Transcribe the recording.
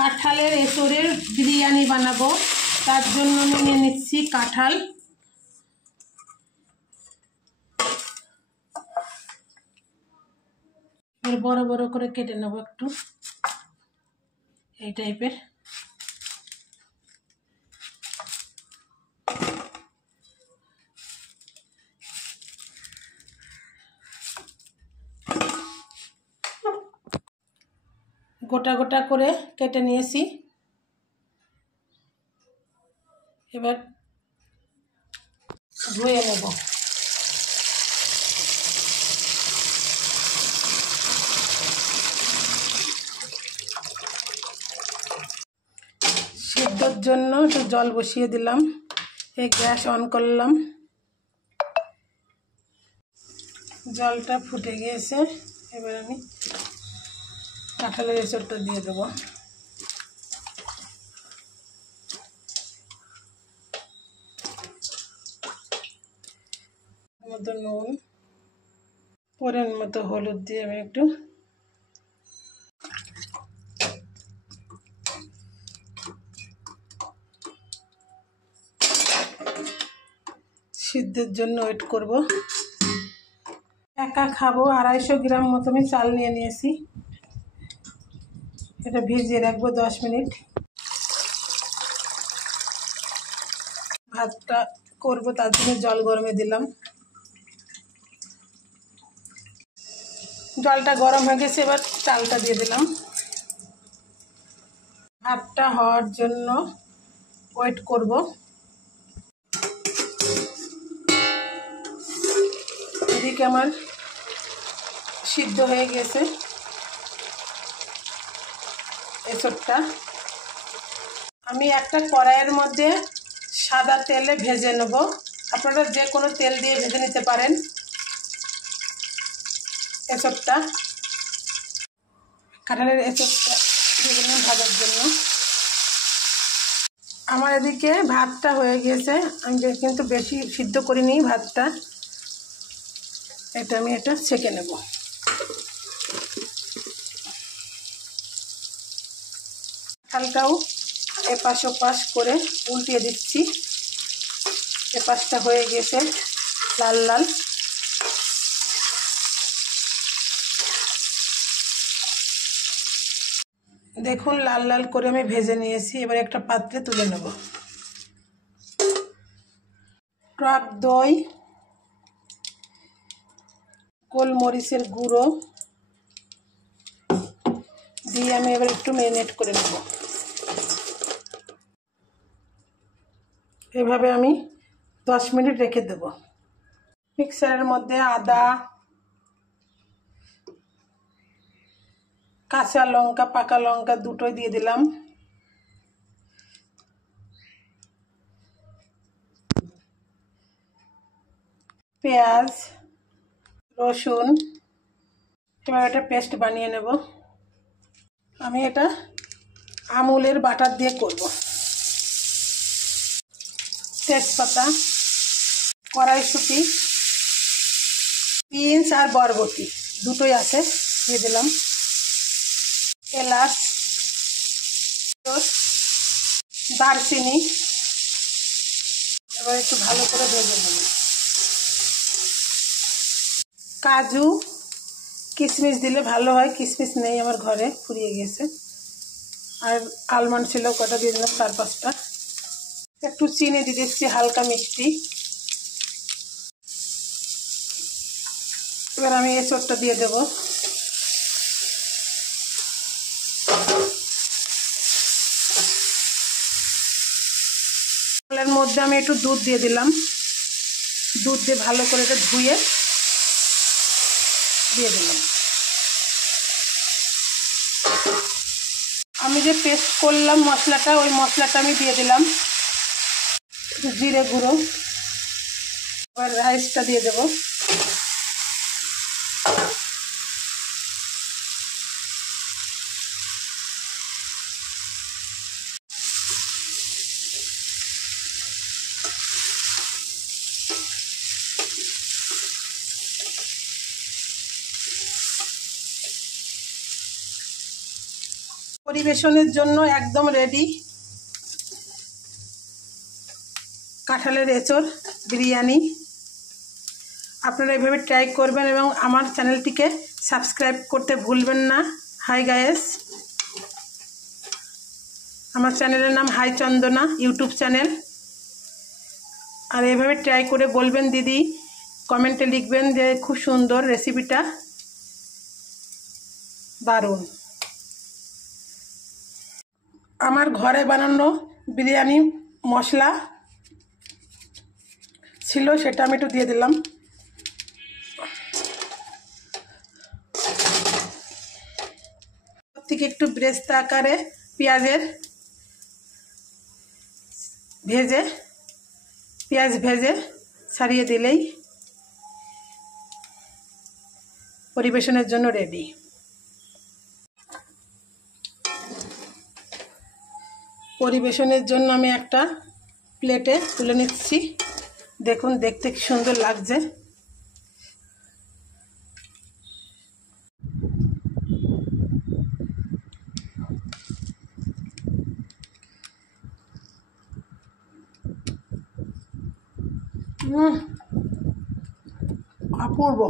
কাঁঠালের এঁচোড়ের বিরিয়ানি বানাবো, তার জন্য নিয়ে নিচ্ছি কাঁঠাল। বড় বড় করে কেটে নেব একটু এই টাইপের। গোটা গোটা করে কেটে নিয়েছি। এবার ধুয়ে নেব। সিদ্ধর জন্য একটু জল বসিয়ে দিলাম, এই গ্যাস অন করলাম। জলটা ফুটে গিয়েছে, এবার আমি কাঁঠালের এঁচোড়টা দিয়ে দেবো। মতো নুন, পরিমাণ মতো হলুদ দিয়ে আমি একটু সিদ্ধের জন্য ওয়েট করব। একা খাবো 250 গ্রাম মতো আমি চাল নিয়ে নিয়েছি। এটা ভিজিয়ে রাখবো 10 মিনিট। ভাতটা করব, তার জন্য জল গরমে দিলাম। জলটা গরম হয়ে গেছে, এবার চালটা দিয়ে দিলাম। ভাতটা হওয়ার জন্য ওয়েট করব। এদিকে আমার সিদ্ধ হয়ে গেছে এঁচোড়টা। আমি একটা কড়াইয়ের মধ্যে সাদা তেলে ভেজে নেব। আপনারা যে কোনো তেল দিয়ে ভেজে নিতে পারেন এঁচোড়টা। কাঁঠালের এঁচোড়টা দিয়ে দিলাম ভাজার জন্য। আমার এদিকে ভাতটা হয়ে গেছে, আমি কিন্তু বেশি সিদ্ধ করিনি ভাতটা। এটা আমি ছেঁকে নেব। কাঁঠালটাও এপাশ ওপাশ করে উল্টিয়ে দিচ্ছি। এপাশটা হয়ে গেছে লাল লাল। দেখুন লাল লাল করে আমি ভেজে নিয়েছি। এবার একটা পাত্রে তুলে নেব। টক দই, গোলমরিচের গুঁড়ো দিয়ে আমি এবার একটু ম্যারিনেট করে নেব। এভাবে আমি 10 মিনিট রেখে দেব। মিক্সারের মধ্যে আদা, কাঁচা লঙ্কা, পাকা লঙ্কা দুটোই দিয়ে দিলাম। পেঁয়াজ, রসুন, এবার একটা পেস্ট বানিয়ে নেব। আমি এটা আমুলের বাটার দিয়ে করব। তেজপাতা, কড়াইশুঁটি, বিনস আর বরবটি দুটোই আছে, দিয়ে দিলাম। এলাচ, দারচিনি, এবার একটু ভালো করে ভেজে নেব। কাজু, কিশমিশ দিলে ভালো হয়, কিশমিশ নেই আমার ঘরে, ফুরিয়ে গেছে। আর আলমন্ড ছিল কটা, দিয়ে দিলাম 4-5টা। একটু চিনি দিয়ে দিচ্ছি, হালকা মিষ্টি। এবার আমি এঁচোড়টা দিয়ে দেব। এর মধ্যে আমি একটু দুধ দিয়ে দিলাম। দুধ দিয়ে ভালো করে এটা ধুয়ে দিয়ে দিলাম। আমি যে পেস্ট করলাম মশলাটা, ওই মশলাটা আমি দিয়ে দিলাম। জিরে গুঁড়ো, এবার রাইসটা দিয়ে দেব। পরিবেশনের জন্য একদম রেডি কাঁঠালের এঁচোড় বিরিয়ানি। আপনারা এভাবে ট্রাই করবেন এবং আমার চ্যানেলটিকে সাবস্ক্রাইব করতে ভুলবেন না। হাই গায়েস, আমার চ্যানেলের নাম হাই চন্দনা ইউটিউব চ্যানেল। আর এভাবে ট্রাই করে বলবেন দিদি, কমেন্টে লিখবেন যে খুব সুন্দর রেসিপিটা, দারুণ। আমার ঘরে বানানো বিরিয়ানি মশলা ছিল, সেটা আমি একটু দিয়ে দিলাম। থেকে একটু ব্রেস্তা আকারে পেঁয়াজ ভেজে ছাড়িয়ে দিলেই পরিবেশনের জন্য রেডি। পরিবেশনের জন্য আমি একটা প্লেটে তুলে নিচ্ছি। দেখুন দেখতে কি সুন্দর লাগছে। অপূর্ব।